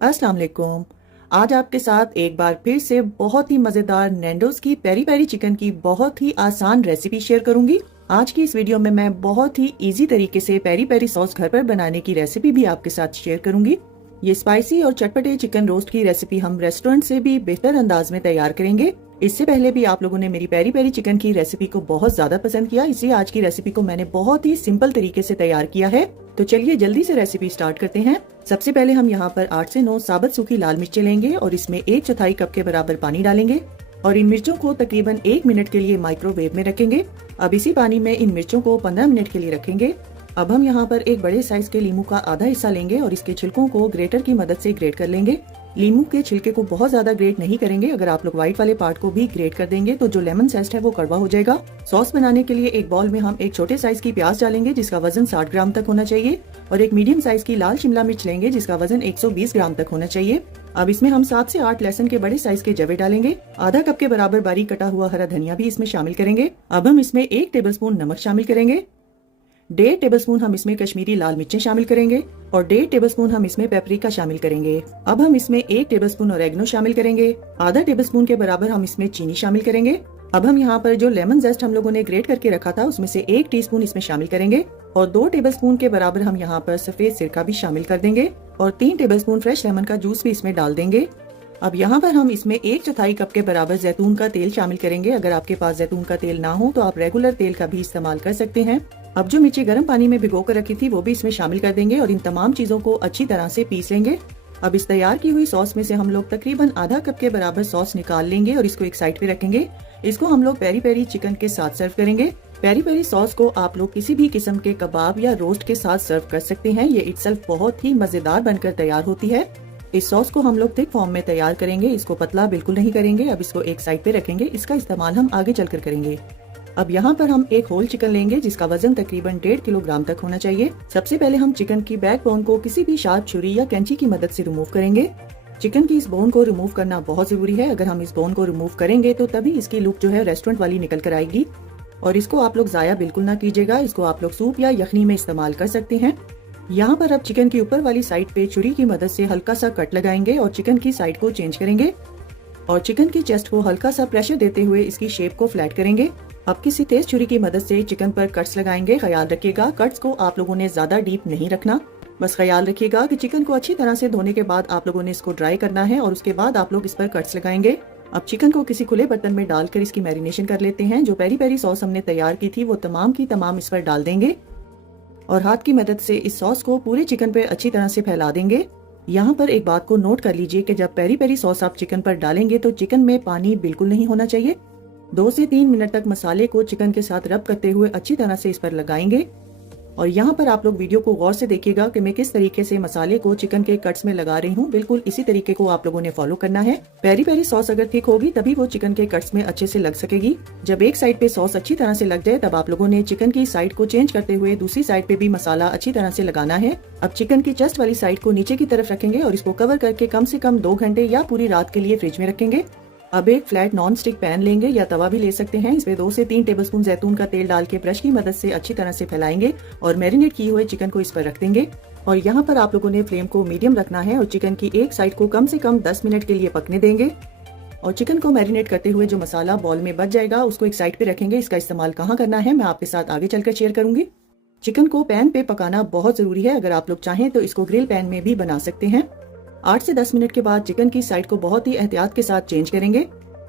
अस्सलाम वालेकुम। आज आपके साथ एक बार फिर से बहुत ही मज़ेदार नैंडोज की पेरी पेरी चिकन की बहुत ही आसान रेसिपी शेयर करूंगी। आज की इस वीडियो में मैं बहुत ही इजी तरीके से पेरी पेरी सॉस घर पर बनाने की रेसिपी भी आपके साथ शेयर करूंगी। ये स्पाइसी और चटपटे चिकन रोस्ट की रेसिपी हम रेस्टोरेंट से भी बेहतर अंदाज में तैयार करेंगे। इससे पहले भी आप लोगों ने मेरी पेरी पेरी चिकन की रेसिपी को बहुत ज्यादा पसंद किया, इसलिए आज की रेसिपी को मैंने बहुत ही सिंपल तरीके से तैयार किया है। तो चलिए जल्दी से रेसिपी स्टार्ट करते हैं। सबसे पहले हम यहाँ पर 8 से 9 साबुत सूखी लाल मिर्चें लेंगे और इसमें 1/4 कप के बराबर पानी डालेंगे और इन मिर्चों को तकरीबन 1 मिनट के लिए माइक्रोवेव में रखेंगे। अब इसी पानी में इन मिर्चों को 15 मिनट के लिए रखेंगे। अब हम यहाँ पर एक बड़े साइज के लीमू का आधा हिस्सा लेंगे और इसके छिलकों को ग्रेटर की मदद से ग्रेट कर लेंगे। लीमू के छिलके को बहुत ज्यादा ग्रेट नहीं करेंगे, अगर आप लोग व्हाइट वाले पार्ट को भी ग्रेट कर देंगे तो जो लेमन जेस्ट है वो कड़वा हो जाएगा। सॉस बनाने के लिए एक बाउल में हम एक छोटे साइज की प्याज डालेंगे जिसका वजन 60 ग्राम तक होना चाहिए और एक मीडियम साइज की लाल शिमला मिर्च लेंगे जिसका वजन 120 ग्राम तक होना चाहिए। अब इसमें हम 7 से 8 लहसुन के बड़े साइज के जवे डालेंगे। आधा कप के बराबर बारीक कटा हुआ हरा धनिया भी इसमें शामिल करेंगे। अब हम इसमें 1 टेबलस्पून नमक शामिल करेंगे। 1.5 टेबलस्पून हम इसमें कश्मीरी लाल मिर्चें शामिल करेंगे और 1.5 टेबलस्पून हम इसमें पेपरिका शामिल करेंगे। अब हम इसमें 1 टेबलस्पून ऑरेगनो शामिल करेंगे। आधा टेबलस्पून के बराबर हम इसमें चीनी शामिल करेंगे। अब हम यहाँ पर जो लेमन जेस्ट हम लोगों ने ग्रेट करके रखा था उसमें से 1 टीस्पून इसमें शामिल करेंगे और 2 टेबलस्पून के बराबर हम यहाँ पर सफेद सिरका भी शामिल कर देंगे और 3 टेबलस्पून फ्रेश लेमन का जूस भी इसमें डाल देंगे। अब यहाँ पर हम इसमें 1/4 कप के बराबर जैतून का तेल शामिल करेंगे। अगर आपके पास जैतून का तेल ना हो तो आप रेगुलर तेल का भी इस्तेमाल कर सकते हैं। अब जो मिर्ची गर्म पानी में भिगो कर रखी थी वो भी इसमें शामिल कर देंगे और इन तमाम चीजों को अच्छी तरह से पीस लेंगे। अब इस तैयार की हुई सॉस में से हम लोग तकरीबन आधा कप के बराबर सॉस निकाल लेंगे और इसको एक साइड पे रखेंगे। इसको हम लोग पेरी पेरी चिकन के साथ सर्व करेंगे। पेरी पेरी सॉस को आप लोग किसी भी किस्म के कबाब या रोस्ट के साथ सर्व कर सकते हैं। ये इटसेल्फ बहुत ही मजेदार बनकर तैयार होती है। इस सॉस को हम लोग थिक फॉर्म में तैयार करेंगे, इसको पतला बिल्कुल नहीं करेंगे। अब इसको एक साइड पे रखेंगे, इसका इस्तेमाल हम आगे चलकर करेंगे। अब यहाँ पर हम एक होल चिकन लेंगे जिसका वजन तकरीबन 1.5 किलोग्राम तक होना चाहिए। सबसे पहले हम चिकन की बैक बोन को किसी भी शार्प छुरी या कैंची की मदद से रिमूव करेंगे। चिकन की इस बोन को रिमूव करना बहुत जरूरी है। अगर हम इस बोन को रिमूव करेंगे तो तभी इसकी लुक जो है रेस्टोरेंट वाली निकल कर आएगी और इसको आप लोग जाया बिल्कुल ना कीजिएगा। इसको आप लोग सूप या यखनी में इस्तेमाल कर सकते हैं। यहाँ पर अब चिकन की ऊपर वाली साइड पे छुरी की मदद से हल्का सा कट लगाएंगे और चिकन की साइड को चेंज करेंगे और चिकन की चेस्ट को हल्का सा प्रेशर देते हुए इसकी शेप को फ्लैट करेंगे। अब किसी तेज छुरी की मदद से चिकन पर कट्स लगाएंगे। ख्याल रखिएगा कट्स को आप लोगों ने ज्यादा डीप नहीं रखना। बस ख्याल रखिएगा कि चिकन को अच्छी तरह से धोने के बाद आप लोगों ने इसको ड्राई करना है और उसके बाद आप लोग इस पर कट्स लगाएंगे। अब चिकन को किसी खुले बर्तन में डालकर इसकी मैरिनेशन कर लेते हैं। जो पेरी पेरी सॉस हमने तैयार की थी वो तमाम की तमाम इस पर डाल देंगे और हाथ की मदद से इस सॉस को पूरे चिकन पे अच्छी तरह से फैला देंगे। यहाँ पर एक बात को नोट कर लीजिए कि जब पेरी पेरी सॉस आप चिकन पर डालेंगे तो चिकन में पानी बिल्कुल नहीं होना चाहिए। 2 से 3 मिनट तक मसाले को चिकन के साथ रब करते हुए अच्छी तरह से इस पर लगाएंगे और यहाँ पर आप लोग वीडियो को गौर से देखिएगा कि मैं किस तरीके से मसाले को चिकन के कट्स में लगा रही हूँ। बिल्कुल इसी तरीके को आप लोगों ने फॉलो करना है। पेरी पेरी सॉस अगर थिक होगी तभी वो चिकन के कट्स में अच्छे से लग सकेगी। जब एक साइड पे सॉस अच्छी तरह से लग जाए तब आप लोगों ने चिकन की साइड को चेंज करते हुए दूसरी साइड पे भी मसाला अच्छी तरह से लगाना है। अब चिकन की चेस्ट वाली साइड को नीचे की तरफ रखेंगे और इसको कवर करके कम से कम 2 घंटे या पूरी रात के लिए फ्रिज में रखेंगे। अब एक फ्लैट नॉन स्टिक पैन लेंगे या तवा भी ले सकते हैं। इसमें 2 से 3 टेबलस्पून जैतून का तेल डाल के ब्रश की मदद से अच्छी तरह से फैलाएंगे और मैरिनेट किए हुए चिकन को इस पर रख देंगे और यहाँ पर आप लोगों ने फ्लेम को मीडियम रखना है और चिकन की एक साइड को कम से कम 10 मिनट के लिए पकने देंगे और चिकन को मैरिनेट करते हुए जो मसाला बॉल में बच जाएगा उसको एक साइड पे रखेंगे। इसका इस्तेमाल कहाँ करना है मैं आपके साथ आगे चलकर शेयर करूंगी। चिकन को पैन पे पकाना बहुत जरूरी है। अगर आप लोग चाहें तो इसको ग्रिल पैन में भी बना सकते हैं। 8 से 10 मिनट के बाद चिकन की साइड को बहुत ही एहतियात के साथ चेंज करेंगे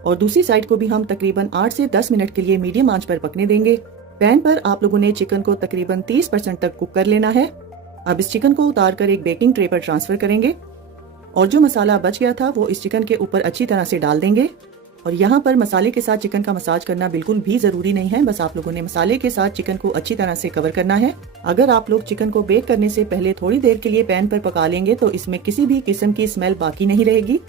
और दूसरी साइड को भी हम तकरीबन 8 से 10 मिनट के लिए मीडियम आंच पर पकने देंगे। पैन पर आप लोगों ने चिकन को तकरीबन 30% तक कुक कर लेना है। अब इस चिकन को उतार कर एक बेकिंग ट्रे पर ट्रांसफर करेंगे और जो मसाला बच गया था वो इस चिकन के ऊपर अच्छी तरह से डाल देंगे और यहाँ पर मसाले के साथ चिकन का मसाज करना बिल्कुल भी जरूरी नहीं है। बस आप लोगों ने मसाले के साथ चिकन को अच्छी तरह से कवर करना है। अगर आप लोग चिकन को बेक करने से पहले थोड़ी देर के लिए पैन पर पका लेंगे तो इसमें किसी भी किस्म की स्मेल बाकी नहीं रहेगी।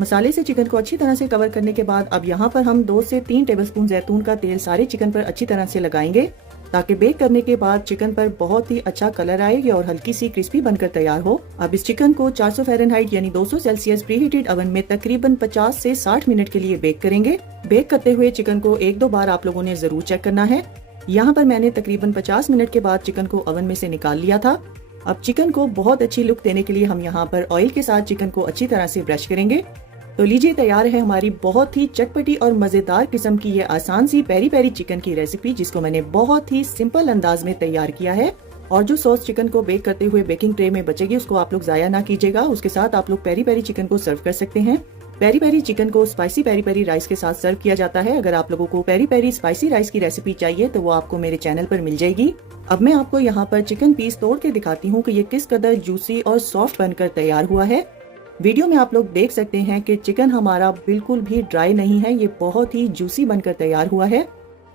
मसाले से चिकन को अच्छी तरह से कवर करने के बाद अब यहाँ पर हम 2 से 3 टेबलस्पून जैतून का तेल सारे चिकन पर अच्छी तरह से लगाएंगे ताकि बेक करने के बाद चिकन पर बहुत ही अच्छा कलर आएगी और हल्की सी क्रिस्पी बनकर तैयार हो। अब इस चिकन को 400 फ़ारेनहाइट यानी 200 सेल्सियस प्रीहीटेड ओवन में तकरीबन 50 से 60 मिनट के लिए बेक करेंगे। बेक करते हुए चिकन को 1-2 बार आप लोगों ने जरूर चेक करना है। यहाँ पर मैंने तकरीबन 50 मिनट के बाद चिकन को ओवन में से निकाल लिया था अब चिकन को बहुत अच्छी लुक देने के लिए हम यहाँ पर ऑयल के साथ चिकन को अच्छी तरह से ब्रश करेंगे। तो लीजिए, तैयार है हमारी बहुत ही चटपटी और मजेदार किस्म की ये आसान सी पेरी पेरी चिकन की रेसिपी, जिसको मैंने बहुत ही सिंपल अंदाज में तैयार किया है। और जो सॉस चिकन को बेक करते हुए बेकिंग ट्रे में बचेगी उसको आप लोग जाया ना कीजिएगा। उसके साथ आप लोग पेरी पेरी चिकन को सर्व कर सकते हैं। पेरी पेरी चिकन को स्पाइसी पेरी पेरी राइस के साथ सर्व किया जाता है। अगर आप लोगों को पेरी पेरी स्पाइसी राइस की रेसिपी चाहिए तो वो आपको मेरे चैनल पर मिल जाएगी। अब मैं आपको यहाँ पर चिकन पीस तोड़ के दिखाती हूँ कि ये किस कदर जूसी और सॉफ्ट बनकर तैयार हुआ है। वीडियो में आप लोग देख सकते हैं कि चिकन हमारा बिल्कुल भी ड्राई नहीं है, ये बहुत ही जूसी बनकर तैयार हुआ है।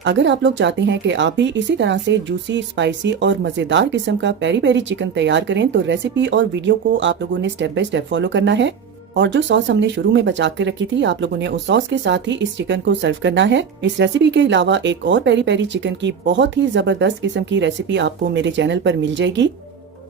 अगर आप लोग चाहते हैं कि आप भी इसी तरह से जूसी, स्पाइसी और मजेदार किस्म का पेरी पेरी चिकन तैयार करें तो रेसिपी और वीडियो को आप लोगों ने स्टेप बाय स्टेप फॉलो करना है। और जो सॉस हमने शुरू में बचा के रखी थी, आप लोगों ने उस सॉस के साथ ही इस चिकन को सर्व करना है। इस रेसिपी के अलावा एक और पेरी पेरी चिकन की बहुत ही जबरदस्त किस्म की रेसिपी आपको मेरे चैनल पर मिल जाएगी।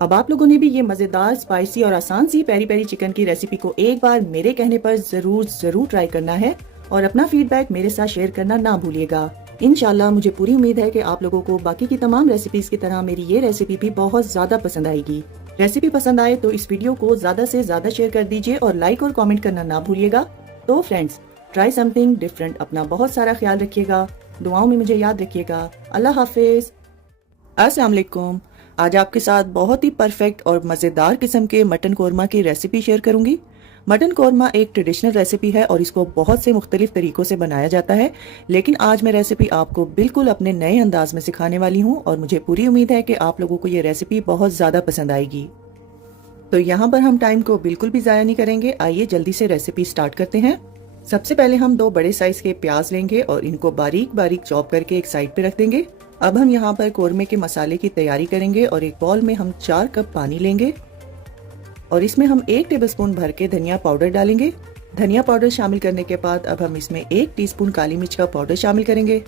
अब आप लोगों ने भी ये मजेदार, स्पाइसी और आसान सी पेरी पेरी चिकन की रेसिपी को एक बार मेरे कहने पर जरूर ट्राई करना है और अपना फीडबैक मेरे साथ शेयर करना ना भूलिएगा। इंशाल्लाह मुझे पूरी उम्मीद है कि आप लोगों को बाकी की तमाम रेसिपीज की तरह मेरी ये रेसिपी भी बहुत ज्यादा पसंद आएगी। रेसिपी पसंद आए तो इस वीडियो को ज्यादा से ज्यादा शेयर कर दीजिए और लाइक और कमेंट करना ना भूलिएगा। तो फ्रेंड्स, ट्राई समथिंग डिफरेंट। अपना बहुत सारा ख्याल रखिएगा, दुआओं में मुझे याद रखिएगा। अल्लाह हाफिज। अस्सलाम वालेकुम। आज आपके साथ बहुत ही परफेक्ट और मजेदार किस्म के मटन कोरमा की रेसिपी शेयर करूंगी। मटन कोरमा एक ट्रेडिशनल रेसिपी है और इसको बहुत से मुख्तलिफ तरीकों से बनाया जाता है, लेकिन आज मैं रेसिपी आपको बिल्कुल अपने नए अंदाज में सिखाने वाली हूँ और मुझे पूरी उम्मीद है कि आप लोगों को ये रेसिपी बहुत ज्यादा पसंद आएगी। तो यहाँ पर हम टाइम को बिल्कुल भी ज़ाया नहीं करेंगे। आइए जल्दी से रेसिपी स्टार्ट करते हैं। सबसे पहले हम 2 बड़े साइज के प्याज लेंगे और इनको बारीक बारीक चॉप करके एक साइड पे रख देंगे। अब हम यहाँ पर कोरमे के मसाले की तैयारी करेंगे और एक बॉल में हम 4 कप पानी लेंगे और इसमें हम 1 टेबलस्पून भर के धनिया पाउडर डालेंगे। धनिया पाउडर शामिल करने के बाद अब हम इसमें 1 टीस्पून काली मिर्च का पाउडर शामिल करेंगे।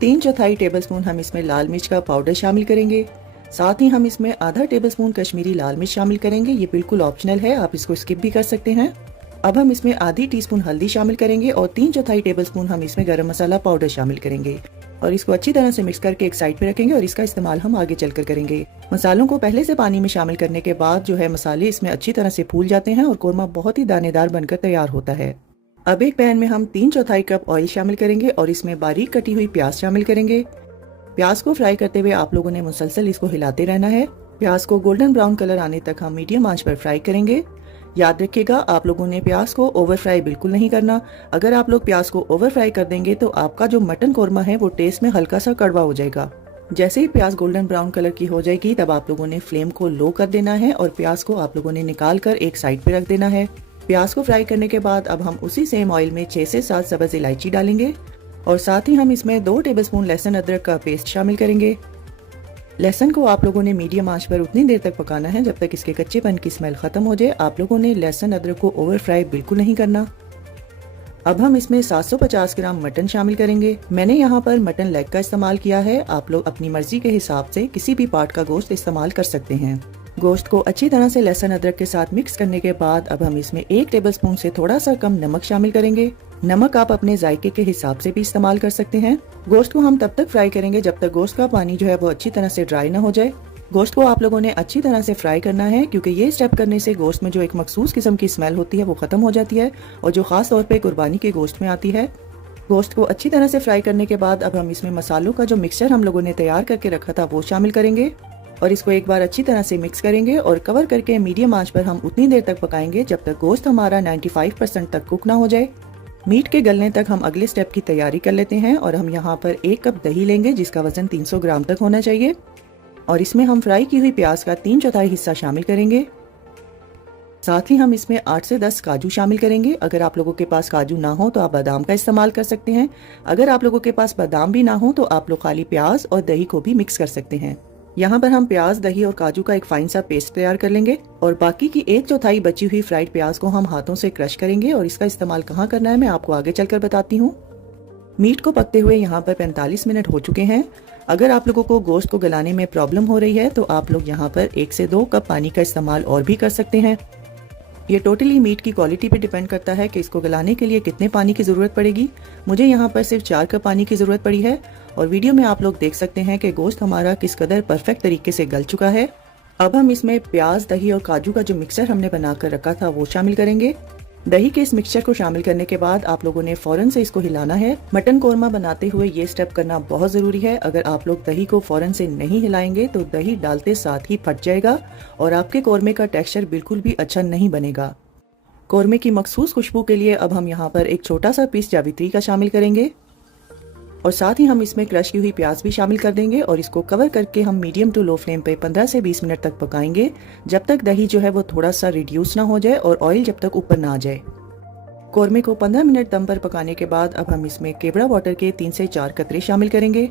3/4 टेबलस्पून हम इसमें लाल मिर्च का पाउडर शामिल करेंगे। साथ ही हम इसमें आधा टेबलस्पून कश्मीरी लाल मिर्च शामिल करेंगे। ये बिल्कुल ऑप्शनल है, आप इसको स्किप भी कर सकते हैं। अब हम इसमें आधी टीस्पून हल्दी शामिल करेंगे और 3/4 टेबलस्पून हम इसमें गरम मसाला पाउडर शामिल करेंगे और इसको अच्छी तरह से मिक्स करके एक साइड पे रखेंगे और इसका इस्तेमाल हम आगे चलकर करेंगे। मसालों को पहले से पानी में शामिल करने के बाद जो है मसाले इसमें अच्छी तरह से फूल जाते हैं और कोरमा बहुत ही दानेदार बनकर तैयार होता है। अब एक पैन में हम 3/4 कप ऑयल शामिल करेंगे और इसमें बारीक कटी हुई प्याज शामिल करेंगे। प्याज को फ्राई करते हुए आप लोगों ने मुसलसल इसको हिलाते रहना है। प्याज को गोल्डन ब्राउन कलर आने तक हम मीडियम आंच पर फ्राई करेंगे। याद रखिएगा, आप लोगों ने प्याज को ओवर फ्राई बिल्कुल नहीं करना। अगर आप लोग प्याज को ओवर फ्राई कर देंगे तो आपका जो मटन कोरमा है वो टेस्ट में हल्का सा कड़वा हो जाएगा। जैसे ही प्याज गोल्डन ब्राउन कलर की हो जाएगी तब आप लोगों ने फ्लेम को लो कर देना है और प्याज को आप लोगों ने निकाल कर एक साइड पे रख देना है। प्याज को फ्राई करने के बाद अब हम उसी सेम ऑयल में 6 से 7 सब्ज इलायची डालेंगे और साथ ही हम इसमें 2 टेबलस्पून लहसुन अदरक का पेस्ट शामिल करेंगे। लहसुन को आप लोगों ने मीडियम आंच पर उतनी देर तक पकाना है जब तक इसके कच्चेपन की स्मेल खत्म हो जाए। आप लोगों ने लहसुन अदरक को ओवर फ्राई बिल्कुल नहीं करना। अब हम इसमें 750 ग्राम मटन शामिल करेंगे। मैंने यहाँ पर मटन लेग का इस्तेमाल किया है, आप लोग अपनी मर्जी के हिसाब से किसी भी पार्ट का गोश्त इस्तेमाल कर सकते हैं। गोश्त को अच्छी तरह से लहसुन अदरक के साथ मिक्स करने के बाद अब हम इसमें 1 टेबलस्पून से थोड़ा सा कम नमक शामिल करेंगे। नमक आप अपने जायके के हिसाब से भी इस्तेमाल कर सकते हैं। गोश्त को हम तब तक फ्राई करेंगे जब तक गोश्त का पानी जो है वो अच्छी तरह से ड्राई ना हो जाए। गोश्त को आप लोगों ने अच्छी तरह से फ्राई करना है क्योंकि ये स्टेप करने से गोश्त में जो एक मखसूस किस्म की स्मेल होती है वो खत्म हो जाती है और जो खास तौर पे कुर्बानी के गोश्त में आती है। गोश्त को अच्छी तरह से फ्राई करने के बाद अब हम इसमें मसालों का जो मिक्सचर हम लोगों ने तैयार करके रखा था वो शामिल करेंगे और इसको एक बार अच्छी तरह से मिक्स करेंगे और कवर करके मीडियम आंच पर हम उतनी देर तक पकाएंगे जब तक गोश्त हमारा 95% तक कुक ना हो जाए। मीट के गलने तक हम अगले स्टेप की तैयारी कर लेते हैं और हम यहाँ पर 1 कप दही लेंगे जिसका वजन 300 ग्राम तक होना चाहिए और इसमें हम फ्राई की हुई प्याज का 3/4 हिस्सा शामिल करेंगे। साथ ही हम इसमें 8 से 10 काजू शामिल करेंगे। अगर आप लोगों के पास काजू ना हो तो आप बादाम का इस्तेमाल कर सकते हैं। अगर आप लोगों के पास बादाम भी ना हो तो आप लोग खाली प्याज और दही को भी मिक्स कर सकते हैं। यहाँ पर हम प्याज, दही और काजू का एक फाइन सा पेस्ट तैयार कर लेंगे और बाकी की 1/4 बची हुई फ्राइड प्याज को हम हाथों से क्रश करेंगे और इसका इस्तेमाल कहाँ करना है मैं आपको आगे चलकर बताती हूँ। मीट को पकते हुए यहाँ पर 45 मिनट हो चुके हैं। अगर आप लोगों को गोश्त को गलाने में प्रॉब्लम हो रही है तो आप लोग यहाँ पर 1 से 2 कप पानी का इस्तेमाल और भी कर सकते हैं। ये टोटली मीट की क्वालिटी पे डिपेंड करता है कि इसको गलाने के लिए कितने पानी की ज़रूरत पड़ेगी। मुझे यहाँ पर सिर्फ 4 कप पानी की ज़रूरत पड़ी है और वीडियो में आप लोग देख सकते हैं कि गोश्त हमारा किस कदर परफेक्ट तरीके से गल चुका है। अब हम इसमें प्याज, दही और काजू का जो मिक्सचर हमने बनाकर रखा था वो शामिल करेंगे। दही के इस मिक्सचर को शामिल करने के बाद आप लोगों ने फौरन से इसको हिलाना है। मटन कोरमा बनाते हुए ये स्टेप करना बहुत जरूरी है। अगर आप लोग दही को फौरन से नहीं हिलाएंगे तो दही डालते साथ ही फट जाएगा और आपके कोरमे का टेक्सचर बिल्कुल भी अच्छा नहीं बनेगा। कोरमे की मखसूस खुशबू के लिए अब हम यहाँ पर एक छोटा सा पीस जावित्री का शामिल करेंगे और साथ ही हम इसमें क्रश की हुई प्याज भी शामिल कर देंगे और इसको कवर करके हम मीडियम टू लो फ्लेम पे 15 से 20 मिनट तक पकाएंगे, जब तक दही जो है वो थोड़ा सा रिड्यूस ना हो जाए और ऑयल जब तक ऊपर ना आ जाए। कोरमे को 15 मिनट दम पर पकाने के बाद अब हम इसमें केवड़ा वाटर के 3 से 4 कतरे शामिल करेंगे।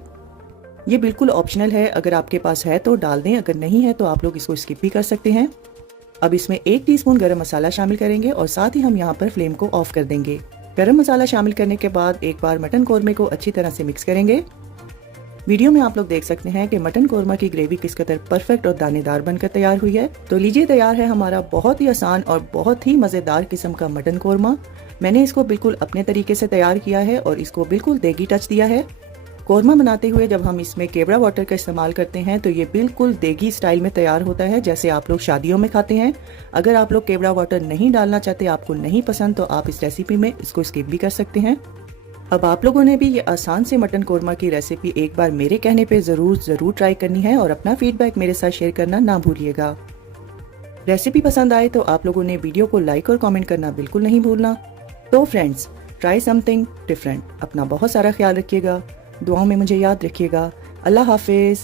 ये बिल्कुल ऑप्शनल है, अगर आपके पास है तो डाल दें, अगर नहीं है तो आप लोग इसको स्किप भी कर सकते हैं। अब इसमें 1 टीस्पून गरम मसाला शामिल करेंगे और साथ ही हम यहाँ पर फ्लेम को ऑफ कर देंगे। गरम मसाला शामिल करने के बाद एक बार मटन कोरमे को अच्छी तरह से मिक्स करेंगे। वीडियो में आप लोग देख सकते हैं कि मटन कोरमा की ग्रेवी किस कदर परफेक्ट और दानेदार बनकर तैयार हुई है। तो लीजिए, तैयार है हमारा बहुत ही आसान और बहुत ही मजेदार किस्म का मटन कोरमा। मैंने इसको बिल्कुल अपने तरीके से तैयार किया है और इसको बिल्कुल देगी टच दिया है। कोरमा बनाते हुए जब हम इसमें केवड़ा वाटर का इस्तेमाल करते हैं तो ये बिल्कुल देगी स्टाइल में तैयार होता है, जैसे आप लोग शादियों में खाते हैं। अगर आप लोग केवड़ा वाटर नहीं डालना चाहते, आपको नहीं पसंद, तो आप इस रेसिपी में इसको स्किप भी कर सकते हैं। अब आप लोगों ने भी ये आसान से मटन कोरमा की रेसिपी एक बार मेरे कहने पे जरूर ट्राई करनी है और अपना फीडबैक मेरे साथ शेयर करना ना भूलिएगा। रेसिपी पसंद आए तो आप लोगों ने वीडियो को लाइक और कमेंट करना बिल्कुल नहीं भूलना। तो फ्रेंड्स, ट्राई समथिंग डिफरेंट। अपना बहुत सारा ख्याल रखिएगा, दुआओं में मुझे याद रखिएगा। अल्लाह हाफिज।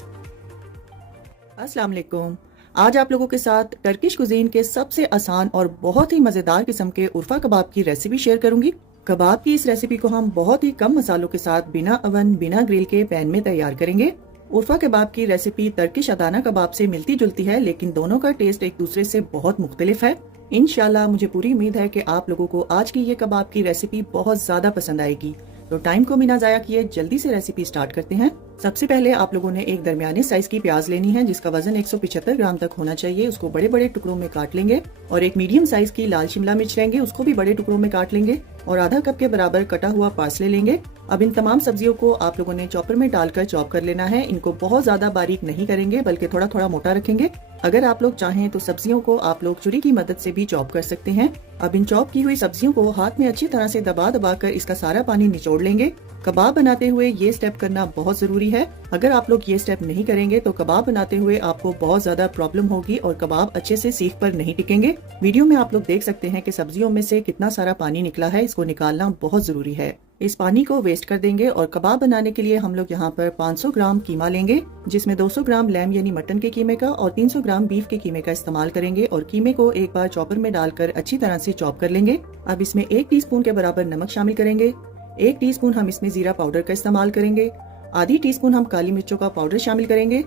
अस्सलाम वालेकुम। आज आप लोगों के साथ टर्किश कुजीन के सबसे आसान और बहुत ही मजेदार किस्म के उर्फा कबाब की रेसिपी शेयर करूंगी। कबाब की इस रेसिपी को हम बहुत ही कम मसालों के साथ बिना अवन बिना ग्रिल के पैन में तैयार करेंगे। उर्फा कबाब की रेसिपी टर्किश अदाना कबाब से मिलती जुलती है, लेकिन दोनों का टेस्ट एक दूसरे से बहुत मुख्तलिफ है। इंशाल्लाह मुझे पूरी उम्मीद है कि आप लोगों को आज की ये कबाब की रेसिपी बहुत ज्यादा पसंद आएगी। तो टाइम को बिना जाया किए जल्दी से रेसिपी स्टार्ट करते हैं। सबसे पहले आप लोगों ने एक दरमियाने साइज की प्याज लेनी है जिसका वजन 175 ग्राम तक होना चाहिए। उसको बड़े बड़े टुकड़ों में काट लेंगे और एक मीडियम साइज की लाल शिमला मिर्च लेंगे, उसको भी बड़े टुकड़ों में काट लेंगे और आधा कप के बराबर कटा हुआ पार्सले लेंगे। अब इन तमाम सब्जियों को आप लोगों ने चॉपर में डालकर चॉप कर लेना है। इनको बहुत ज्यादा बारीक नहीं करेंगे बल्कि थोड़ा थोड़ा मोटा रखेंगे। अगर आप लोग चाहें तो सब्जियों को आप लोग छुरी की मदद से भी चॉप कर सकते हैं। अब इन चॉप की हुई सब्जियों को हाथ में अच्छी तरह से दबा दबा कर इसका सारा पानी निचोड़ लेंगे। कबाब बनाते हुए ये स्टेप करना बहुत जरूरी है। अगर आप लोग ये स्टेप नहीं करेंगे तो कबाब बनाते हुए आपको बहुत ज्यादा प्रॉब्लम होगी और कबाब अच्छे से सीख पर नहीं टिकेंगे। वीडियो में आप लोग देख सकते हैं कि सब्जियों में से कितना सारा पानी निकला है, इसको निकालना बहुत जरूरी है। इस पानी को वेस्ट कर देंगे और कबाब बनाने के लिए हम लोग यहाँ पर 500 ग्राम कीमा लेंगे, जिसमें 200 ग्राम लैम यानी मटन के कीमे का और 300 ग्राम बीफ के कीमे का इस्तेमाल करेंगे और कीमे को एक बार चॉपर में डालकर अच्छी तरह से चॉप कर लेंगे। अब इसमें 1 टीस्पून के बराबर नमक शामिल करेंगे। 1 टीस्पून हम इसमें जीरा पाउडर का इस्तेमाल करेंगे। आधी टीस्पून हम काली मिर्चों का पाउडर शामिल करेंगे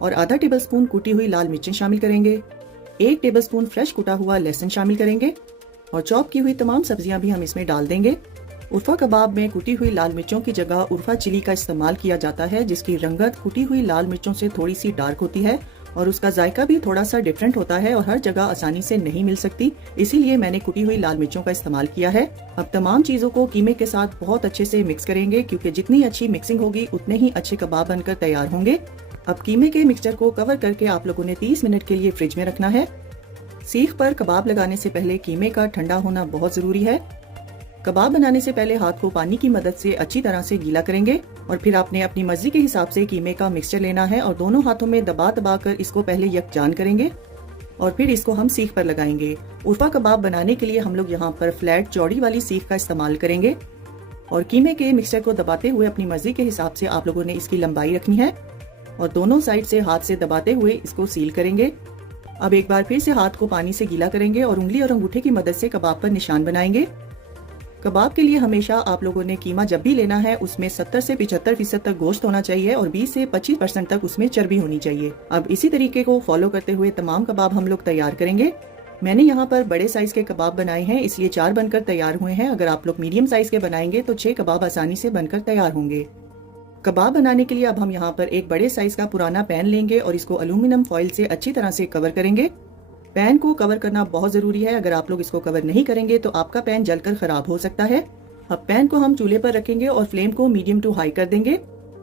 और आधा टेबल स्पून कुटी हुई लाल मिर्चें शामिल करेंगे। 1 टेबल स्पून फ्रेश कुटा हुआ लहसुन शामिल करेंगे और चॉप की हुई तमाम सब्जियां भी हम इसमें डाल देंगे। उर्फा कबाब में कुटी हुई लाल मिर्चों की जगह उर्फा चिली का इस्तेमाल किया जाता है, जिसकी रंगत कुटी हुई लाल मिर्चों से थोड़ी सी डार्क होती है और उसका जायका भी थोड़ा सा डिफरेंट होता है और हर जगह आसानी से नहीं मिल सकती, इसीलिए मैंने कुटी हुई लाल मिर्चों का इस्तेमाल किया है। अब तमाम चीजों को कीमे के साथ बहुत अच्छे से मिक्स करेंगे, क्योंकि जितनी अच्छी मिक्सिंग होगी उतने ही अच्छे कबाब बनकर तैयार होंगे। अब कीमे के मिक्सचर को कवर करके आप लोगों ने 30 मिनट के लिए फ्रिज में रखना है। सीख पर कबाब लगाने से पहले कीमे का ठंडा होना बहुत जरूरी है। कबाब बनाने से पहले हाथ को पानी की मदद से अच्छी तरह से गीला करेंगे और फिर आपने अपनी मर्जी के हिसाब से कीमे का मिक्सचर लेना है और दोनों हाथों में दबा दबा कर इसको पहले यकजान करेंगे और फिर इसको हम सीख पर लगाएंगे। उर्फा कबाब बनाने के लिए हम लोग यहाँ पर फ्लैट चौड़ी वाली सीख का इस्तेमाल करेंगे और कीमे के मिक्सचर को दबाते हुए अपनी मर्जी के हिसाब से आप लोगों ने इसकी लंबाई रखनी है और दोनों साइड से हाथ से दबाते हुए इसको सील करेंगे। अब एक बार फिर से हाथ को पानी से गीला करेंगे और उंगली और अंगूठे की मदद से कबाब पर निशान बनाएंगे। कबाब के लिए हमेशा आप लोगों ने कीमा जब भी लेना है उसमें 70 से 75% तक गोश्त होना चाहिए और 20 से 25% तक उसमें चर्बी होनी चाहिए। अब इसी तरीके को फॉलो करते हुए तमाम कबाब हम लोग तैयार करेंगे। मैंने यहाँ पर बड़े साइज के कबाब बनाए हैं, इसलिए 4 बनकर तैयार हुए हैं। अगर आप लोग मीडियम साइज के बनाएंगे तो 6 कबाब आसानी से बनकर तैयार होंगे। कबाब बनाने के लिए अब हम यहाँ पर एक बड़े साइज का पुराना पैन लेंगे और इसको एल्यूमिनियम फॉइल से अच्छी तरह से कवर करेंगे। पैन को कवर करना बहुत जरूरी है, अगर आप लोग इसको कवर नहीं करेंगे तो आपका पैन जलकर खराब हो सकता है। अब पैन को हम चूल्हे पर रखेंगे और फ्लेम को मीडियम टू हाई कर देंगे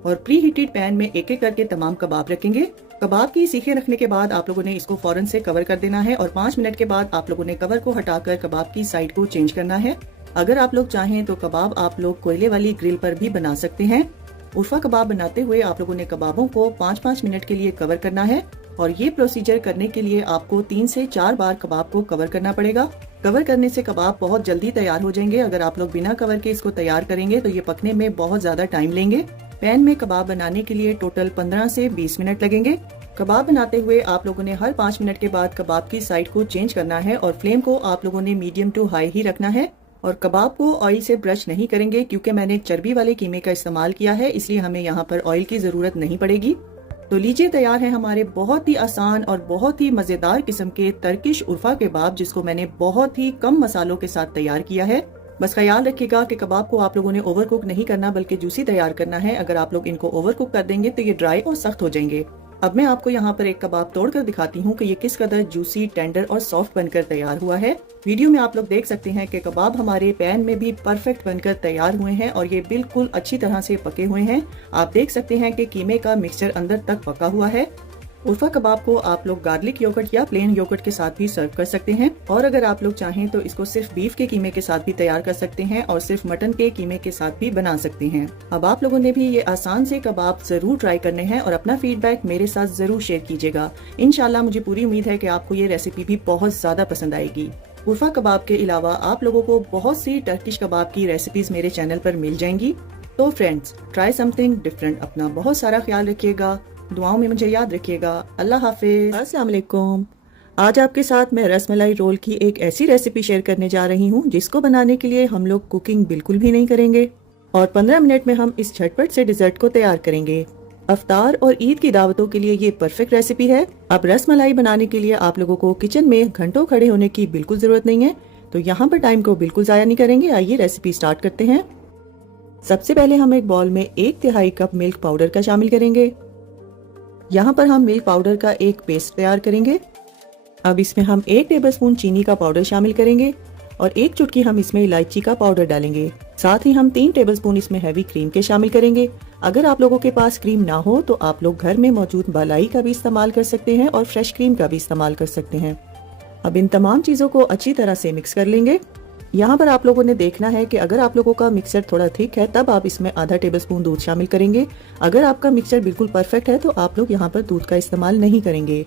और प्री हीटेड पैन में एक एक करके तमाम कबाब रखेंगे। कबाब की सीखे रखने के बाद आप लोगों ने इसको फौरन से कवर कर देना है और 5 मिनट के बाद आप लोगों ने कवर को हटाकर कबाब की साइड को चेंज करना है। अगर आप लोग चाहें तो कबाब आप लोग कोयले वाली ग्रिल पर भी बना सकते हैं। उर्फा कबाब बनाते हुए आप लोगों ने कबाबों को 5-5 मिनट के लिए कवर करना है और ये प्रोसीजर करने के लिए आपको 3 से 4 बार कबाब को कवर करना पड़ेगा। कवर करने से कबाब बहुत जल्दी तैयार हो जाएंगे। अगर आप लोग बिना कवर के इसको तैयार करेंगे तो ये पकने में बहुत ज्यादा टाइम लेंगे। पैन में कबाब बनाने के लिए टोटल 15 से 20 मिनट लगेंगे। कबाब बनाते हुए आप लोगों ने हर 5 मिनट के बाद कबाब की साइड को चेंज करना है और फ्लेम को आप लोगों ने मीडियम टू हाई ही रखना है। और कबाब को ऑयल से ब्रश नहीं करेंगे क्योंकि मैंने चर्बी वाले कीमे का इस्तेमाल किया है, इसलिए हमें यहाँ पर ऑयल की जरूरत नहीं पड़ेगी। तो लीजिए तैयार है हमारे बहुत ही आसान और बहुत ही मजेदार किस्म के टर्किश उर्फा कबाब, जिसको मैंने बहुत ही कम मसालों के साथ तैयार किया है। बस ख्याल रखिएगा कि कबाब को आप लोगों ने ओवर कुक नहीं करना बल्कि जूसी तैयार करना है। अगर आप लोग इनको ओवर कुक कर देंगे तो ये ड्राई और सख्त हो जाएंगे। अब मैं आपको यहाँ पर एक कबाब तोड़कर दिखाती हूँ कि ये किस कदर जूसी, टेंडर और सॉफ्ट बनकर तैयार हुआ है। वीडियो में आप लोग देख सकते हैं कि कबाब हमारे पैन में भी परफेक्ट बनकर तैयार हुए हैं और ये बिल्कुल अच्छी तरह से पके हुए हैं। आप देख सकते हैं कि कीमे का मिक्सचर अंदर तक पका हुआ है। उर्फा कबाब को आप लोग गार्लिक योगर्ट या प्लेन योगर्ट के साथ भी सर्व कर सकते हैं और अगर आप लोग चाहें तो इसको सिर्फ बीफ के कीमे के साथ भी तैयार कर सकते हैं और सिर्फ मटन के कीमे के साथ भी बना सकते हैं। अब आप लोगों ने भी ये आसान से कबाब जरूर ट्राई करने हैं और अपना फीडबैक मेरे साथ जरूर शेयर कीजिएगा। इंशाल्लाह मुझे पूरी उम्मीद है कि आपको ये रेसिपी भी बहुत ज्यादा पसंद आएगी। उर्फा कबाब के अलावा आप लोगों को बहुत सी टर्किश कबाब की रेसिपीज मेरे चैनल पर मिल जाएंगी। तो फ्रेंड्स, ट्राई समथिंग डिफरेंट। अपना बहुत सारा ख्याल रखिएगा, दुआओं में मुझे याद रखिएगा। अल्लाह हाफिज। अस्सलाम वालेकुम। आज आपके साथ मैं रसमलाई रोल की एक ऐसी रेसिपी शेयर करने जा रही हूँ जिसको बनाने के लिए हम लोग कुकिंग बिल्कुल भी नहीं करेंगे और 15 मिनट में हम इस झटपट से डिजर्ट को तैयार करेंगे। अफ्तार और ईद की दावतों के लिए ये परफेक्ट रेसिपी है। अब रसमलाई बनाने के लिए आप लोगों को किचन में घंटों खड़े होने की बिल्कुल जरूरत नहीं है, तो यहाँ पर टाइम को बिल्कुल जाया नहीं करेंगे। आइए रेसिपी स्टार्ट करते हैं। सबसे पहले हम एक बाउल में 1/3 कप मिल्क पाउडर का शामिल करेंगे। यहाँ पर हम मिल्क पाउडर का एक पेस्ट तैयार करेंगे। अब इसमें हम 1 टेबलस्पून चीनी का पाउडर शामिल करेंगे और 1 चुटकी हम इसमें इलायची का पाउडर डालेंगे। साथ ही हम 3 टेबलस्पून इसमें हैवी क्रीम के शामिल करेंगे। अगर आप लोगों के पास क्रीम ना हो तो आप लोग घर में मौजूद मलाई का भी इस्तेमाल कर सकते हैं और फ्रेश क्रीम का भी इस्तेमाल कर सकते हैं। अब इन तमाम चीजों को अच्छी तरह से मिक्स कर लेंगे। यहाँ पर आप लोगों ने देखना है कि अगर आप लोगों का मिक्सर थोड़ा थिक है तब आप इसमें आधा टेबलस्पून दूध शामिल करेंगे। अगर आपका मिक्सर बिल्कुल परफेक्ट है तो आप लोग यहाँ पर दूध का इस्तेमाल नहीं करेंगे।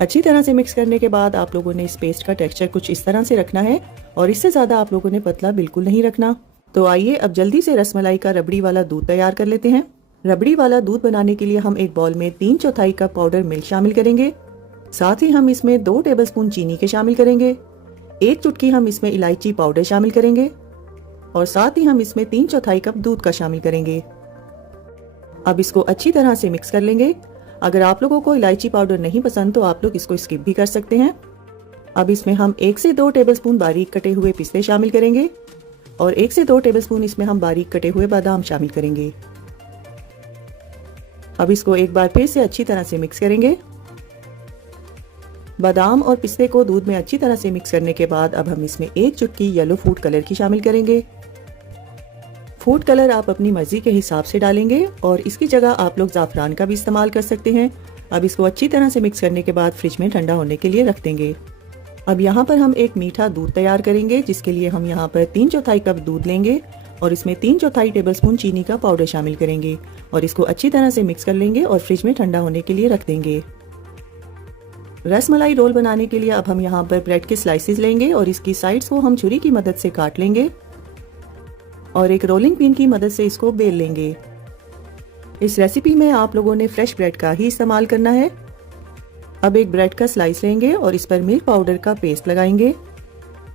अच्छी तरह से मिक्स करने के बाद आप लोगों ने इस पेस्ट का टेक्सचर कुछ इस तरह से रखना है और इससे ज्यादा आप लोगों ने पतला बिल्कुल नहीं रखना। तो आइए अब जल्दी से रसमलाई का रबड़ी वाला दूध तैयार कर लेते हैं। रबड़ी वाला दूध बनाने के लिए हम एक बाउल में 3/4 कप पाउडर मिल्क शामिल करेंगे। साथ ही हम इसमें 2 टेबलस्पून चीनी के शामिल करेंगे। 1 चुटकी हम इसमें इलायची पाउडर शामिल करेंगे और साथ ही हम इसमें 3/4 कप दूध का शामिल करेंगे। अब इसको अच्छी तरह से मिक्स कर लेंगे। अगर आप लोगों को इलायची पाउडर नहीं पसंद तो आप लोग इसको स्किप भी कर सकते हैं। अब इसमें हम 1 से 2 टेबलस्पून बारीक कटे हुए पिस्ते शामिल करेंगे और 1 से 2 टेबलस्पून इसमें हम बारीक कटे हुए बादाम शामिल करेंगे। अब इसको एक बार फिर से अच्छी तरह से मिक्स करेंगे। बादाम और पिस्ते को दूध में अच्छी तरह से मिक्स करने के बाद अब हम इसमें 1 चुटकी येलो फूड कलर की शामिल करेंगे। फूड कलर आप अपनी मर्जी के हिसाब से डालेंगे और इसकी जगह आप लोग ज़ाफ़रान का भी इस्तेमाल कर सकते हैं। अब इसको अच्छी तरह से मिक्स करने के बाद फ्रिज में ठंडा होने के लिए रख देंगे। अब यहाँ पर हम एक मीठा दूध तैयार करेंगे जिसके लिए हम यहाँ पर 3/4 कप दूध लेंगे और इसमें 3/4 टेबलस्पून चीनी का पाउडर शामिल करेंगे और इसको अच्छी तरह से मिक्स कर लेंगे और फ्रिज में ठंडा होने के लिए रख देंगे। रसमलाई रोल बनाने के लिए अब हम यहाँ पर ब्रेड के स्लाइसेस लेंगे और इसकी साइड्स को हम छुरी की मदद से काट लेंगे और एक रोलिंग पिन की मदद से इसको बेल लेंगे। इस रेसिपी में आप लोगों ने फ्रेश ब्रेड का ही इस्तेमाल करना है। अब एक ब्रेड का स्लाइस लेंगे और इस पर मिल्क पाउडर का पेस्ट लगाएंगे।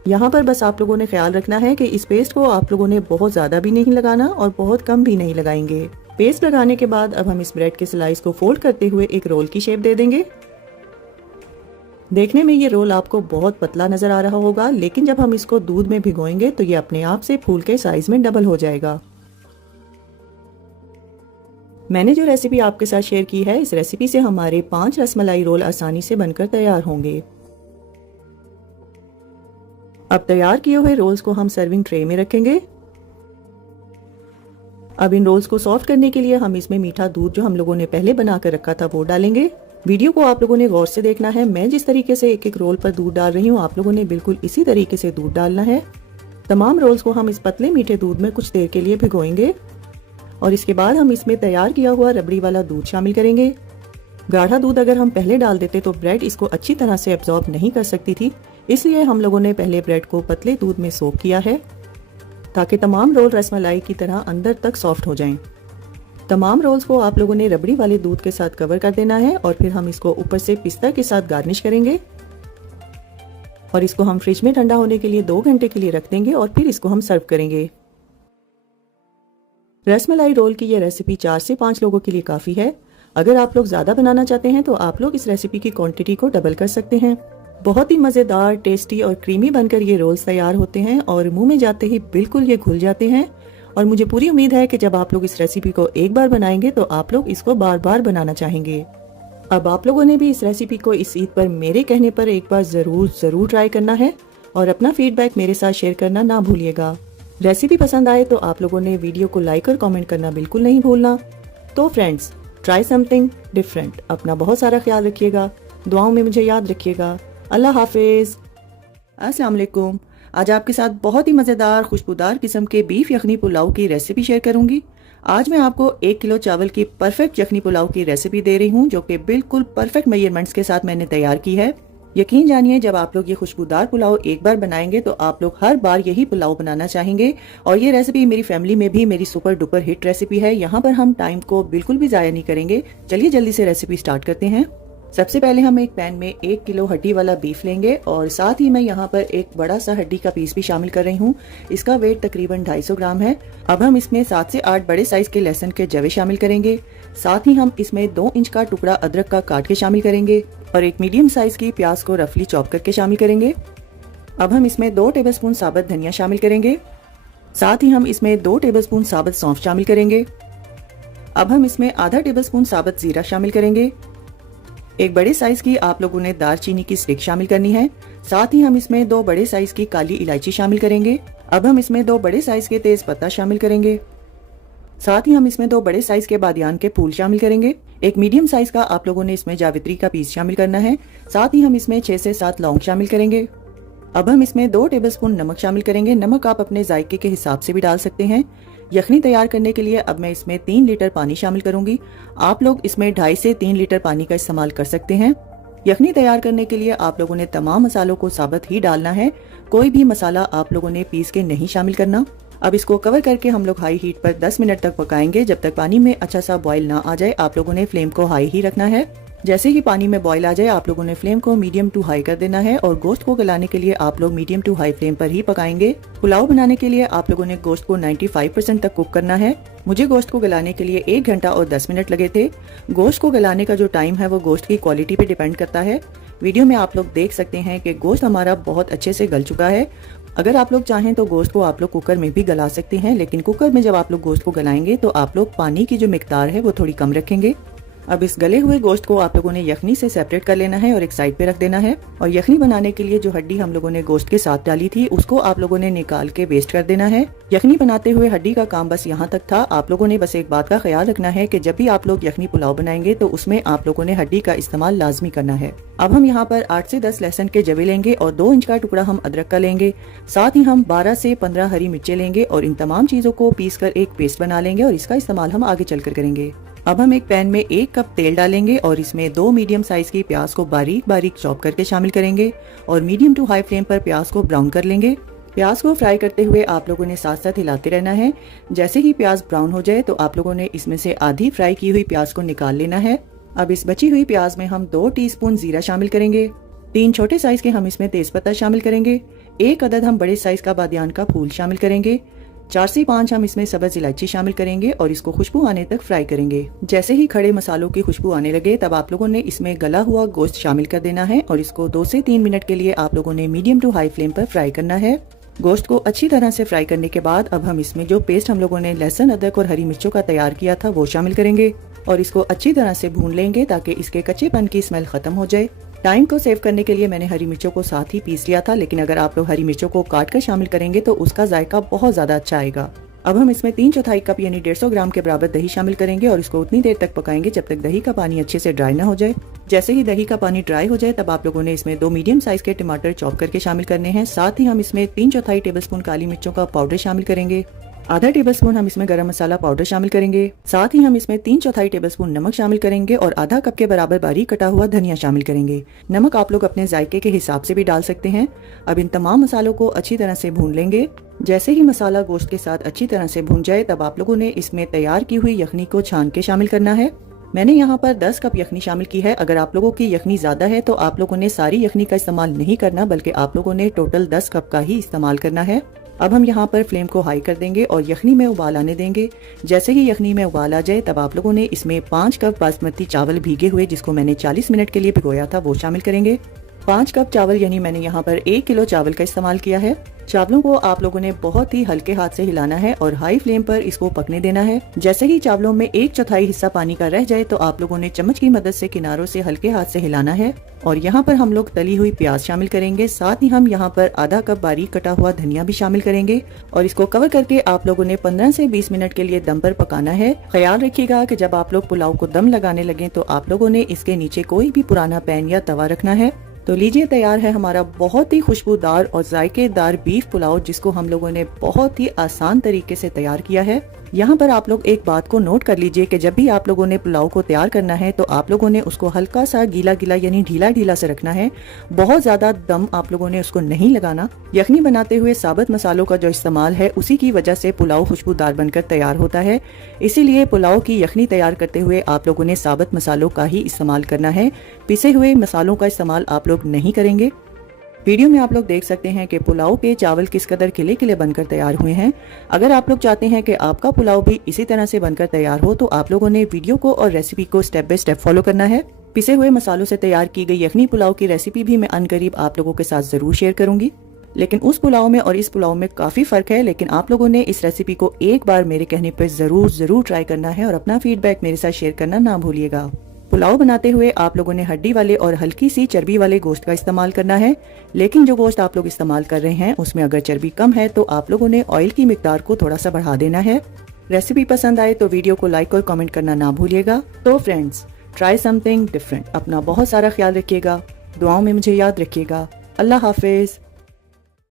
यहाँ पर बस आप लोगों ने ख्याल रखना है कि इस पेस्ट को आप लोगों ने बहुत ज्यादा भी नहीं लगाना और बहुत कम भी नहीं लगाएंगे। पेस्ट लगाने के बाद अब हम इस ब्रेड के स्लाइस को फोल्ड करते हुए एक रोल की शेप दे देंगे। देखने में ये रोल आपको बहुत पतला नजर आ रहा होगा, लेकिन जब हम इसको दूध में भिगोएंगे तो ये अपने आप से फूल के साइज में डबल हो जाएगा। मैंने जो रेसिपी आपके साथ शेयर की है, इस रेसिपी से हमारे 5 रसमलाई रोल आसानी से बनकर तैयार होंगे। अब तैयार किए हुए रोल्स को हम सर्विंग ट्रे में रखेंगे। अब इन रोल्स को सॉफ्ट करने के लिए हम इसमें मीठा दूध जो हम लोगों ने पहले बना कर रखा था वो डालेंगे। वीडियो को आप लोगों ने गौर से देखना है। मैं जिस तरीके से एक एक रोल पर दूध डाल रही हूँ, आप लोगों ने बिल्कुल इसी तरीके से दूध डालना है। तमाम रोल्स को हम इस पतले मीठे दूध में कुछ देर के लिए भिगोएंगे और इसके बाद हम इसमें तैयार किया हुआ रबड़ी वाला दूध शामिल करेंगे। गाढ़ा दूध अगर हम पहले डाल देते तो ब्रेड इसको अच्छी तरह से एब्जॉर्ब नहीं कर सकती थी, इसलिए हम लोगों ने पहले ब्रेड को पतले दूध में सोक किया है ताकि तमाम रोल रसमलाई की तरह अंदर तक सॉफ्ट हो जाएं। तमाम रोल्स को आप लोगों ने रबड़ी वाले दूध के साथ कवर कर देना है और फिर हम इसको ऊपर से पिस्ता के साथ गार्निश करेंगे और इसको हम फ्रिज में ठंडा होने के लिए 2 घंटे के लिए रख देंगे और फिर इसको हम सर्व करेंगे। रसमलाई रोल की यह रेसिपी 4 से 5 लोगों के लिए काफ़ी है। अगर आप लोग ज़्यादा बनाना चाहते हैं तो आप लोग इस रेसिपी की क्वांटिटी को डबल कर सकते हैं। बहुत ही मज़ेदार, टेस्टी और क्रीमी बनकर ये रोल्स तैयार होते हैं और मुंह में जाते ही बिल्कुल ये घुल जाते हैं। और मुझे पूरी उम्मीद है कि जब आप लोग इस रेसिपी को एक बार बनाएंगे तो आप लोग इसको बार बार बनाना चाहेंगे। अब आप लोगों ने भी इस रेसिपी को इस ईद पर मेरे कहने पर एक बार ज़रूर ट्राई करना है और अपना फीडबैक मेरे साथ शेयर करना ना भूलिएगा। रेसिपी पसंद आए तो आप लोगों ने वीडियो को लाइक और कमेंट करना बिल्कुल नहीं भूलना। तो फ्रेंड्स, ट्राई समथिंग डिफरेंट। अपना बहुत सारा ख्याल रखिएगा, दुआओं में मुझे याद रखिएगा। अल्लाह हाफिज। अस्सलाम वालेकुम। आज आपके साथ बहुत ही मज़ेदार खुशबूदार किस्म के बीफ यखनी पुलाव की रेसिपी शेयर करूंगी। आज मैं आपको 1 किलो चावल की परफेक्ट यखनी पुलाव की रेसिपी दे रही हूं, जो कि बिल्कुल परफेक्ट मेजरमेंट्स के साथ मैंने तैयार की है। यकीन जानिए, जब आप लोग ये खुशबूदार पुलाव एक बार बनाएंगे तो आप लोग हर बार यही पुलाव बनाना चाहेंगे। और ये रेसिपी मेरी फैमिली में भी मेरी सुपर डुपर हिट रेसिपी है। यहाँ पर हम टाइम को बिल्कुल भी ज़ाया नहीं करेंगे। चलिए जल्दी से रेसिपी स्टार्ट करते हैं। सबसे पहले हम एक पैन में 1 किलो हड्डी वाला बीफ लेंगे और साथ ही मैं यहाँ पर एक बड़ा सा हड्डी का पीस भी शामिल कर रही हूँ। इसका वेट तकरीबन 250 ग्राम है। अब हम इसमें 7 से 8 बड़े साइज के लहसुन के जवे शामिल करेंगे। साथ ही हम इसमें 2 इंच का टुकड़ा अदरक का काट के शामिल करेंगे और एक मीडियम साइज की प्याज को रफली चॉप करके शामिल करेंगे। अब हम इसमें 2 टेबलस्पून साबुत धनिया शामिल करेंगे। साथ ही हम इसमें 2 टेबलस्पून साबुत सौंफ शामिल करेंगे। अब हम इसमें आधा टेबलस्पून साबुत जीरा शामिल करेंगे। एक बड़े साइज की आप लोगों ने दालचीनी की स्टिक शामिल करनी है। साथ ही हम इसमें 2 बड़े साइज की काली इलायची शामिल करेंगे। अब हम इसमें 2 बड़े साइज के तेज पत्ता शामिल करेंगे। साथ ही हम इसमें 2 बड़े साइज के बादियान के फूल शामिल करेंगे। एक मीडियम साइज का आप लोगों ने इसमें जावित्री का पीस शामिल करना है। साथ ही हम इसमें 6 से 7 लौंग शामिल करेंगे। अब हम इसमें 2 टेबलस्पून नमक शामिल करेंगे। नमक आप अपने जायके के हिसाब से भी डाल सकते हैं। यखनी तैयार करने के लिए अब मैं इसमें 3 लीटर पानी शामिल करूंगी। आप लोग इसमें 2.5 से 3 लीटर पानी का इस्तेमाल कर सकते हैं। यखनी तैयार करने के लिए आप लोगों ने तमाम मसालों को साबुत ही डालना है। कोई भी मसाला आप लोगों ने पीस के नहीं शामिल करना। अब इसको कवर करके हम लोग हाई हीट पर 10 मिनट तक पकाएंगे। जब तक पानी में अच्छा सा बॉयल ना आ जाए आप लोगों ने फ्लेम को हाई ही रखना है। जैसे ही पानी में बॉयल आ जाए आप लोगों ने फ्लेम को मीडियम टू हाई कर देना है और गोश्त को गलाने के लिए आप लोग मीडियम टू हाई फ्लेम पर ही पकाएंगे। पुलाव बनाने के लिए आप लोगों ने गोश्त को 95% तक कुक करना है। मुझे गोश्त को गलाने के लिए 1 घंटा और 10 मिनट लगे थे। गोश्त को गलाने का जो टाइम है वो गोश्त की क्वालिटी पे डिपेंड करता है। वीडियो में आप लोग देख सकते हैं कि गोश्त हमारा बहुत अच्छे से गल चुका है। अगर आप लोग चाहें तो गोश्त को आप लोग कुकर में भी गला सकते हैं, लेकिन कुकर में जब आप लोग गोश्त को गलाएंगे तो आप लोग पानी की जो मिकदार है वो थोड़ी कम रखेंगे। अब इस गले हुए गोश्त को आप लोगों ने यखनी से सेपरेट कर लेना है और एक साइड पे रख देना है। और यखनी बनाने के लिए जो हड्डी हम लोगों ने गोश्त के साथ डाली थी उसको आप लोगों ने निकाल के वेस्ट कर देना है। यखनी बनाते हुए हड्डी का काम बस यहाँ तक था। आप लोगों ने बस एक बात का ख्याल रखना है कि जब भी आप लोग यखनी पुलाव बनाएंगे तो उसमें आप लोगों ने हड्डी का इस्तेमाल लाजमी करना है। अब हम यहाँ पर 8 से 10 लहसुन के जवे लेंगे और 2 इंच का टुकड़ा हम अदरक का लेंगे। साथ ही हम 12 से 15 हरी मिर्चें लेंगे और इन तमाम चीजों को पीस कर एक पेस्ट बना लेंगे और इसका इस्तेमाल हम आगे चलकर करेंगे। अब हम एक पैन में 1 कप तेल डालेंगे और इसमें 2 मीडियम साइज की प्याज को बारीक बारीक चॉप करके शामिल करेंगे और मीडियम टू हाई फ्लेम पर प्याज को ब्राउन कर लेंगे। प्याज को फ्राई करते हुए आप लोगों ने साथ साथ हिलाते रहना है। जैसे ही प्याज ब्राउन हो जाए तो आप लोगों ने इसमें से आधी फ्राई की हुई प्याज को निकाल लेना है। अब इस बची हुई प्याज में हम 2 टीस्पून जीरा शामिल करेंगे। 3 छोटे साइज के हम इसमें तेजपत्ता शामिल करेंगे। 1 अदद हम बड़े साइज का बादियान का फूल शामिल करेंगे। 4 से 5 हम इसमें सब्ज इलायची शामिल करेंगे और इसको खुशबू आने तक फ्राई करेंगे। जैसे ही खड़े मसालों की खुशबू आने लगे तब आप लोगों ने इसमें गला हुआ गोश्त शामिल कर देना है और इसको 2 से 3 मिनट के लिए आप लोगों ने मीडियम टू हाई फ्लेम पर फ्राई करना है। गोश्त को अच्छी तरह से फ्राई करने के बाद अब हम इसमें जो पेस्ट हम लोगों ने लहसुन, अदरक और हरी मिर्चों का तैयार किया था वो शामिल करेंगे और इसको अच्छी तरह से भून लेंगे ताकि इसके कच्चेपन की स्मेल खत्म हो जाए। टाइम को सेव करने के लिए मैंने हरी मिर्चों को साथ ही पीस लिया था, लेकिन अगर आप लोग हरी मिर्चों को काट कर शामिल करेंगे तो उसका जायका बहुत ज्यादा अच्छा आएगा। अब हम इसमें 3/4 कप यानी 150 ग्राम के बराबर दही शामिल करेंगे और इसको उतनी देर तक पकाएंगे जब तक दही का पानी अच्छे से ड्राई ना हो जाए। जैसे ही दही का पानी ड्राई हो जाए तब आप लोगों ने इसमें 2 मीडियम साइज के टमाटर चॉप करके शामिल करने हैं। साथ ही हम इसमें 3/4 टेबलस्पून काली मिर्चों का पाउडर शामिल करेंगे। आधा टेबलस्पून हम इसमें गरम मसाला पाउडर शामिल करेंगे। साथ ही हम इसमें 3/4 टेबलस्पून नमक शामिल करेंगे और आधा कप के बराबर बारीक कटा हुआ धनिया शामिल करेंगे। नमक आप लोग अपने जायके के हिसाब से भी डाल सकते हैं। अब इन तमाम मसालों को अच्छी तरह से भून लेंगे। जैसे ही मसाला गोश्त के साथ अच्छी तरह से भून जाए तब आप लोगों ने इसमें तैयार की हुई यखनी को छान के शामिल करना है। मैंने यहाँ पर 10 कप यखनी शामिल की है। अगर आप लोगों की यखनी ज्यादा है तो आप लोगों ने सारी यखनी का इस्तेमाल नहीं करना, बल्कि आप लोगों ने टोटल 10 कप का ही इस्तेमाल करना है। अब हम यहाँ पर फ्लेम को हाई कर देंगे और यखनी में उबाल आने देंगे। जैसे ही यखनी में उबाल आ जाए तब आप लोगों ने इसमें 5 कप बासमती चावल भीगे हुए, जिसको मैंने 40 मिनट के लिए भिगोया था, वो शामिल करेंगे। 5 कप चावल यानी मैंने यहाँ पर 1 किलो चावल का इस्तेमाल किया है। चावलों को आप लोगों ने बहुत ही हल्के हाथ से हिलाना है और हाई फ्लेम पर इसको पकने देना है। जैसे ही चावलों में 1/4 हिस्सा पानी का रह जाए तो आप लोगों ने चम्मच की मदद से किनारों से हल्के हाथ से हिलाना है। और यहाँ पर हम लोग तली हुई प्याज शामिल करेंगे। साथ ही हम यहाँ पर आधा कप बारीक कटा हुआ धनिया भी शामिल करेंगे और इसको कवर करके आप लोगों ने 15 से 20 मिनट के लिए दम पर पकाना है। ख्याल रखिएगा कि जब आप लोग पुलाव को दम लगाने लगे तो आप लोगों ने इसके नीचे कोई भी पुराना पैन या तवा रखना है। तो लीजिए, तैयार है हमारा बहुत ही खुशबूदार और जायकेदार बीफ पुलाव, जिसको हम लोगों ने बहुत ही आसान तरीके से तैयार किया है। यहाँ पर आप लोग एक बात को नोट कर लीजिए कि जब भी आप लोगों ने पुलाव को तैयार करना है तो आप लोगों ने उसको हल्का सा गीला गीला यानी ढीला ढीला से रखना है। बहुत ज्यादा दम आप लोगों ने उसको नहीं लगाना। यखनी बनाते हुए साबुत मसालों का जो इस्तेमाल है उसी की वजह से पुलाव खुशबूदार बनकर तैयार होता है। इसीलिए पुलाव की यखनी तैयार करते हुए आप लोगों ने साबुत मसालों का ही इस्तेमाल करना है। पिसे हुए मसालों का इस्तेमाल आप लोग नहीं करेंगे। वीडियो में आप लोग देख सकते हैं कि पुलाव के चावल किस कदर खिले खिले बनकर तैयार हुए हैं। अगर आप लोग चाहते हैं कि आपका पुलाव भी इसी तरह से बनकर तैयार हो तो आप लोगों ने वीडियो को और रेसिपी को स्टेप बाय स्टेप फॉलो करना है। पिसे हुए मसालों से तैयार की गई यखनी पुलाव की रेसिपी भी मैं अनकरीब आप लोगों के साथ जरूर शेयर करूंगी। लेकिन उस पुलाव में और इस पुलाव में काफी फर्क है। लेकिन आप लोगों ने इस रेसिपी को एक बार मेरे कहने पर जरूर ट्राई करना है और अपना फीडबैक मेरे साथ शेयर करना ना भूलिएगा। पुलाव बनाते हुए आप लोगों ने हड्डी वाले और हल्की सी चर्बी वाले गोश्त का इस्तेमाल करना है। लेकिन जो गोश्त आप लोग इस्तेमाल कर रहे हैं उसमें अगर चर्बी कम है तो आप लोगों ने ऑयल की मिकदार को थोड़ा सा बढ़ा देना है। रेसिपी पसंद आए तो वीडियो को लाइक और कमेंट करना ना भूलिएगा। तो फ्रेंड्स, ट्राई समथिंग डिफरेंट। अपना बहुत सारा ख्याल रखिएगा। दुआओं में मुझे याद रखिएगा। अल्लाह हाफिज।